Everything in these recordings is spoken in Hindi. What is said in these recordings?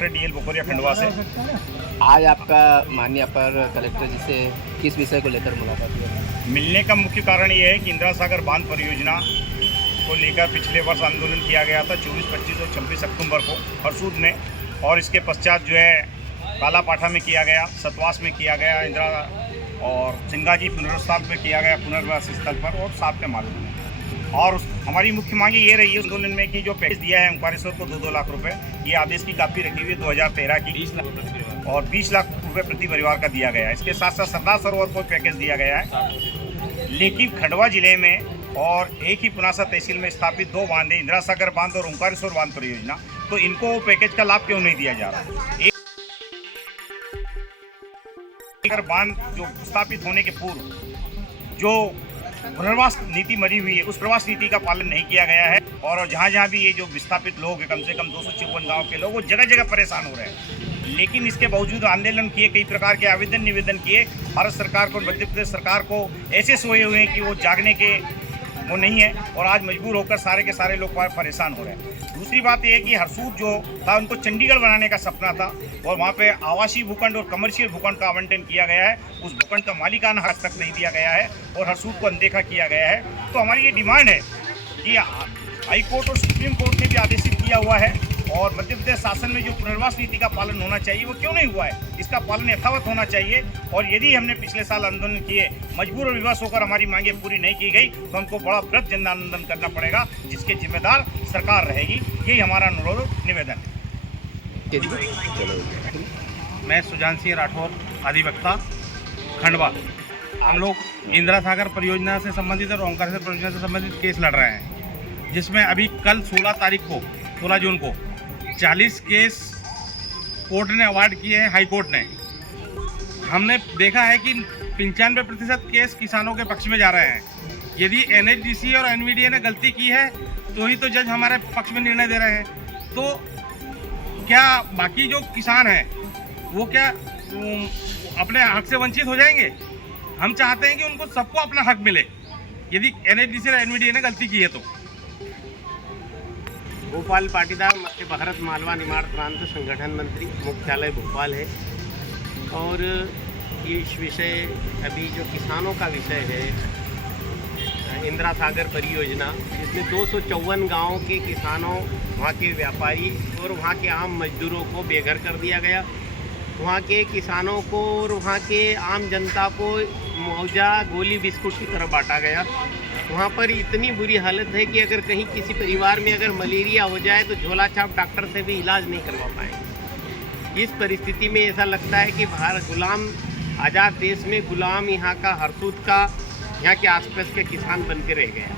डॉक्टर DL बोकोरिया खंडवा से। आज आपका माननीय अपर कलेक्टर जी से किस विषय को लेकर मुलाकात हुई? मिलने का मुख्य कारण ये है कि इंदिरा सागर बांध परियोजना को लेकर पिछले वर्ष आंदोलन किया गया था 24, 25 और 26 अक्टूबर को हरसूद में, और इसके पश्चात जो है कालापाठा में किया गया, सतवास में किया गया, इंदिरा और सिंगाजी पुनर्स्थापित में किया गया पुनर्वास स्थल पर, और सात के मालूम है। और हमारी मुख्य मांग ये रही है आंदोलन में कि जो पैकेज दिया है ओंकारेश्वर को 2-2 लाख रुपए, ये आदेश की कापी रखी हुई है 2013 की, 20 लाख रुपये और 20 लाख रुपए प्रति परिवार का दिया गया है। इसके साथ साथ सरदार सरोवर को पैकेज दिया गया है। लेकिन खंडवा जिले में और एक ही पुनासा तहसील में स्थापित 2 बांध है, इंदिरा सागर बांध और ओंकारेश्वर बांध परियोजना, तो इनको पैकेज का लाभ क्यों नहीं दिया जा रहा? एक बांध जो स्थापित होने के पूर्व जो पुनर्वास नीति मरी हुई है, उस प्रवास नीति का पालन नहीं किया गया है, और जहाँ भी ये जो विस्थापित लोग हैं, कम से कम 254 गांव के लोग, वो जगह जगह परेशान हो रहे हैं। लेकिन इसके बावजूद आंदोलन किए, कई प्रकार के आवेदन निवेदन किए, भारत सरकार को, मध्य प्रदेश सरकार को ऐसे सोए हुए हैं कि वो जागने के वो नहीं है, और आज मजबूर होकर सारे के सारे लोग परेशान हो रहे हैं। दूसरी बात यह है कि हरसूद जो था उनको चंडीगढ़ बनाने का सपना था, और वहाँ पे आवासीय भूखंड और कमर्शियल भूखंड का आवंटन किया गया है, उस भूखंड का मालिकाना हक तक नहीं दिया गया है और हरसूद को अनदेखा किया गया है। तो हमारी ये डिमांड है कि हाई कोर्ट और सुप्रीम कोर्ट ने भी आदेशित किया हुआ है, और मध्य प्रदेश शासन में जो पुनर्वास नीति का पालन होना चाहिए वो क्यों नहीं हुआ है, इसका पालन यथावत होना चाहिए। और यदि हमने पिछले साल आंदोलन किए, मजबूर और विवश होकर हमारी मांगें पूरी नहीं की गई, तो हमको बड़ा बृहत जन आंदोलन करना पड़ेगा, जिसके जिम्मेदार सरकार रहेगी। यही हमारा अनुरोध निवेदन है। मैं सुजान सिंह राठौर, अधिवक्ता, खंडवा। हम लोग इंदिरा सागर परियोजना से संबंधित और ओंकारेश्वर परियोजना से संबंधित केस लड़ रहे हैं, जिसमें अभी कल 16 जून को 40 केस कोर्ट ने अवार्ड किए हैं, हाई कोर्ट ने। हमने देखा है कि 95% केस किसानों के पक्ष में जा रहे हैं। यदि NHDC और NVDA ने गलती की है तो ही तो जज हमारे पक्ष में निर्णय दे रहे हैं। तो क्या बाकी जो किसान हैं वो क्या अपने हक से वंचित हो जाएंगे? हम चाहते हैं कि उनको सबको अपना हक मिले, यदि NHDC और NVDA ने गलती की है तो। गोपाल पाटीदार, मध्य भारत मालवा निमाड़ प्रांत संगठन मंत्री, मुख्यालय भोपाल है। और इस विषय अभी जो किसानों का विषय है, इंदिरा सागर परियोजना, जिसमें 254 गाँव के किसानों, वहाँ के व्यापारी और वहाँ के आम मजदूरों को बेघर कर दिया गया। वहाँ के किसानों को और वहाँ के आम जनता को मुआवजा गोली बिस्कुट की तरह बांटा गया। वहाँ पर इतनी बुरी हालत है कि अगर कहीं किसी परिवार में अगर मलेरिया हो जाए तो झोला छाप डॉक्टर से भी इलाज नहीं करवा पाएंगे। इस परिस्थिति में ऐसा लगता है कि भारत गुलाम, आज़ाद देश में गुलाम यहाँ का हरसूद का, यहाँ के आसपास के किसान बन के रह गया।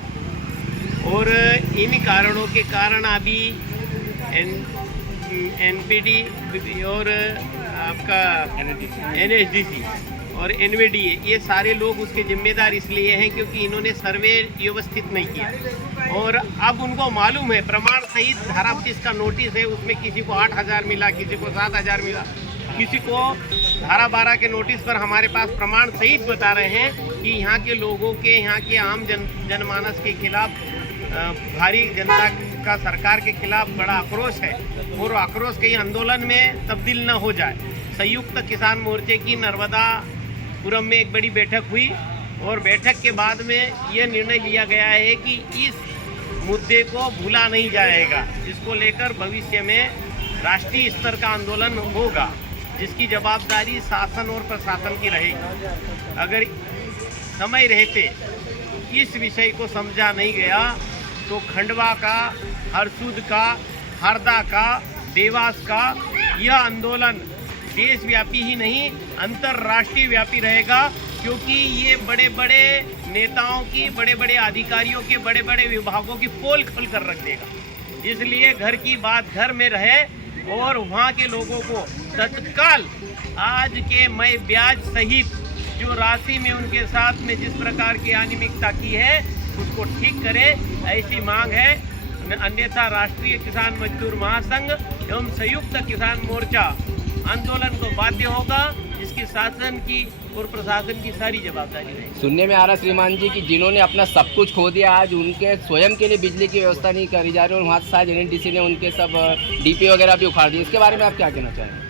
और इन कारणों के कारण अभी NPD और आपका NHDC और NVDA, ये सारे लोग उसके जिम्मेदार इसलिए हैं क्योंकि इन्होंने सर्वे व्यवस्थित नहीं किया। और अब उनको मालूम है, प्रमाण सहित धारा 25 का नोटिस है, उसमें किसी को 8,000 मिला, किसी को 7,000 मिला, किसी को धारा 12 के नोटिस पर हमारे पास प्रमाण सहित बता रहे हैं कि यहाँ के लोगों के, यहाँ के आम जनमानस के खिलाफ, भारी जनता का सरकार के खिलाफ बड़ा आक्रोश है, और आक्रोश कहीं आंदोलन में तब्दील न हो जाए। संयुक्त किसान मोर्चे की नर्मदापुरम में एक बड़ी बैठक हुई, और बैठक के बाद में यह निर्णय लिया गया है कि इस मुद्दे को भूला नहीं जाएगा, जिसको लेकर भविष्य में राष्ट्रीय स्तर का आंदोलन होगा, जिसकी जवाबदारी शासन और प्रशासन की रहेगी। अगर समय रहते इस विषय को समझा नहीं गया तो खंडवा का, हरसूद का, हरदा का, देवास का यह आंदोलन देशव्यापी ही नहीं अंतर्राष्ट्रीय व्यापी रहेगा, क्योंकि ये बड़े बड़े नेताओं की, बड़े बड़े अधिकारियों के, बड़े बड़े विभागों की पोल खोल कर रख देगा। इसलिए घर की बात घर में रहे, और वहाँ के लोगों को तत्काल आज के मई ब्याज सहित जो राशि में उनके साथ में जिस प्रकार की अनियमितता की है उसको ठीक करें, ऐसी मांग है। अन्यथा राष्ट्रीय किसान मजदूर महासंघ एवं संयुक्त किसान मोर्चा आंदोलन को बाध्य होगा, जिसकी शासन की और प्रशासन की सारी जवाबदारी रहेगी। सुनने में आ रहा श्रीमान जी कि जिन्होंने अपना सब कुछ खो दिया आज उनके स्वयं के लिए बिजली की व्यवस्था नहीं करी जा रही और वहाँ से शायद NNDC ने उनके सब डीपी वगैरह भी उखाड़ दिए। इसके बारे में आप क्या कहना चाहेंगे?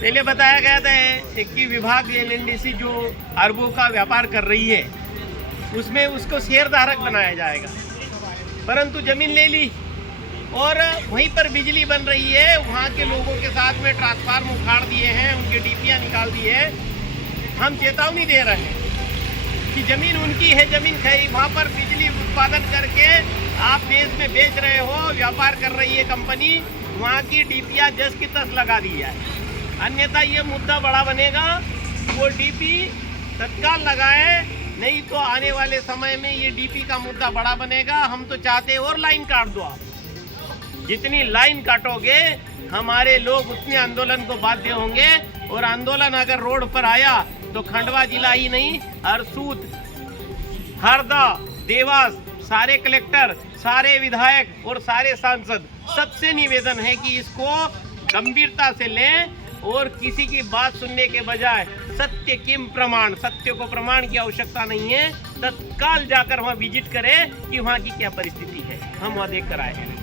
पहले बताया गया था कि विभाग NNDC जो अरबों का व्यापार कर रही है उसमें उसको शेयरधारक बनाया जाएगा, परंतु जमीन ले ली और वहीं पर बिजली बन रही है। वहाँ के लोगों के साथ में ट्रांसफार्मर उखाड़ दिए हैं, उनके डीपीयाँ निकाल दी है। हम चेतावनी दे रहे हैं कि जमीन उनकी है, जमीन खरीद वहाँ पर बिजली उत्पादन करके आप देश में बेच रहे हो, व्यापार कर रही है कंपनी, वहाँ की डीपीयाँ जस की तस लगा दी है। अन्यथा ये मुद्दा बड़ा बनेगा, वो डीपी तत्काल लगाए, नहीं तो आने वाले समय में ये डीपी का मुद्दा बड़ा बनेगा। हम तो चाहते हैं और लाइन काट दो आप, जितनी लाइन काटोगे हमारे लोग उतने आंदोलन को बाध्य होंगे। और आंदोलन अगर रोड पर आया तो खंडवा जिला ही नहीं, हरसूद, हरदा, देवास, सारे कलेक्टर, सारे विधायक और सारे सांसद सबसे निवेदन है कि इसको गंभीरता से लें और किसी की बात सुनने के बजाय सत्य किम प्रमाण, सत्य को प्रमाण की आवश्यकता नहीं है, तत्काल जाकर वहाँ विजिट करें कि वहाँ की क्या परिस्थिति है, हम वहाँ देख कर आए हैं।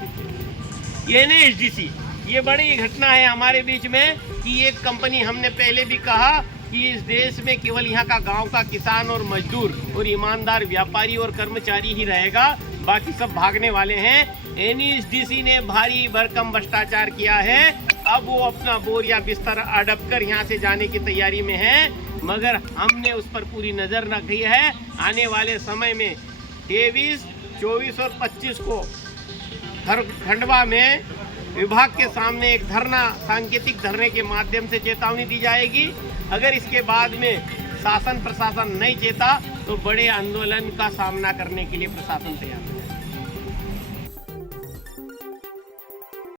ये NHDC, ये बड़ी घटना है हमारे बीच में कि एक कंपनी, हमने पहले भी कहा कि इस देश में केवल यहाँ का गांव का किसान और मजदूर और ईमानदार व्यापारी और कर्मचारी ही रहेगा, बाकी सब भागने वाले हैं। NHDC ने भारी भरकम भ्रष्टाचार किया है, अब वो अपना बोरिया बिस्तर अडप कर यहाँ से जाने की तैयारी में है, मगर हमने उस पर पूरी नज़र रखी है। आने वाले समय में 23, 24 और 25 को खंडवा में विभाग के सामने एक धरना, सांकेतिक धरने के माध्यम से चेतावनी दी जाएगी। अगर इसके बाद में शासन प्रशासन नहीं चेता तो बड़े आंदोलन का सामना करने के लिए प्रशासन तैयार है।